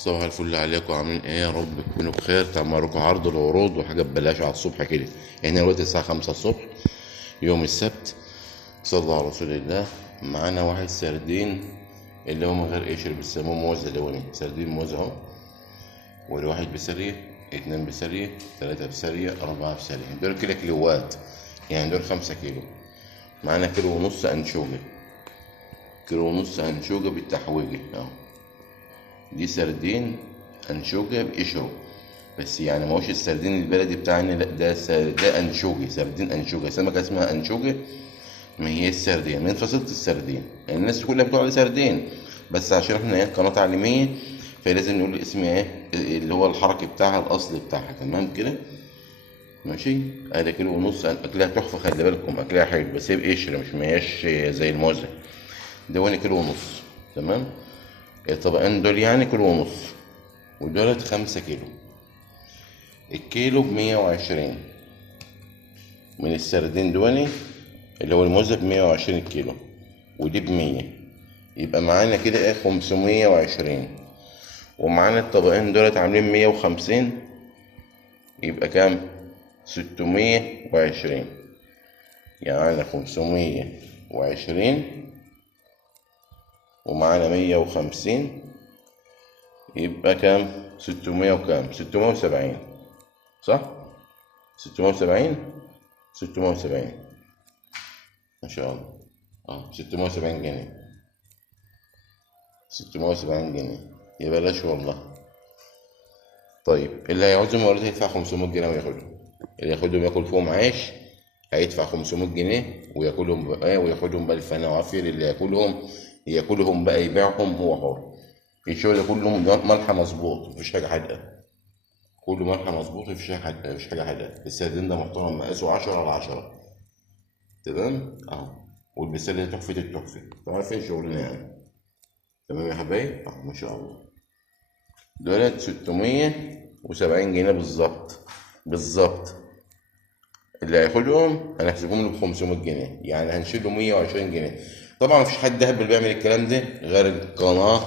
صباح الفل عليكم، عاملين ايه؟ يا رب تكونوا بخير. تعملوا عرض العروض وحاجات ببلاش على الصبح كده. احنا دلوقتي الساعة 5 الصبح يوم السبت. صلى الله على رسول الله. معانا واحد سردين اللي هو من غير قشر، بيسموه موز لوني، سردين موز اهو. والواحد بسرية، اتنين بسرية، تلاتة بسرية، أربعة بسرية. دول كده كيلوات، يعني دول 5 كيلو. معانا كيلو ونص أنشوجة، كيلو ونص أنشوجة بالتحويجة اهو. دي سردين انشوجة بقشره، بس يعني ما هوش السردين البلدي بتاعنا، لا ده ده انشوجي، سردين انشوجة، سمكة اسمها انشوجة. ما هي السردين من فصيلة السردين، يعني الناس كلها بتقول عليه سردين، بس عشان احنا ايه قناة تعليمية فلازم نقول الاسم ايه اللي هو الحركي بتاعها الاصلي بتاعها. تمام كده؟ ماشي. ادي كيلو ونص، اكلها تحفة، خلي بالكم اكلها حلو، بس هي بقشرة مش مهياش زي الموزة. ده وانا كيلو ونص. تمام. الطبقين دول يعني كيلو ونص، ودولت 5 كيلو. الكيلو ب120 من السردين دوني، اللي هو الموزة ب120 الكيلو، ودي ب100. يبقى معانا كده ايه 520. ومعانا الطبقين دولت عاملين 150، يبقى كام؟ 620. يعني 520 ومعانا 150، يبقى كام؟ 600 وكام؟ 670. صح؟ 670. 670 ما شاء الله. 670 جنيه. 670 جنيه، يا بلاش والله. طيب اللي هيعوزهم ورد هيدفع 500 جنيه وياخدهم. اللي ياخدهم ياكل فيهم عيش هيدفع 500 جنيه، وياكلهم بقى وياخدهم بالفنا وعافية. اللي ياكلهم ياكلهم بقى، يبيعهم هو حر. الشغل ده كله ملح مظبوط، مفيش حاجة حادقة. كله ملح مظبوط، مفيش حاجة حادقة، مفيش حاجة حادقة. السردين ده محترم، مقاسه 10 على 10. تمام اهو. والبسله دي تحفة التحفة، انتوا عارفين شغلنا يعني. تمام يا حبايبي اهو ما شاء الله. دولت 670 جنيه بالظبط. بالظبط. اللي هياخدهم هنحسبهم له ب 500 جنيه، يعني هنشيل له 120 جنيه. طبعا مفيش حد هبل بيعمل الكلام ده غير القناه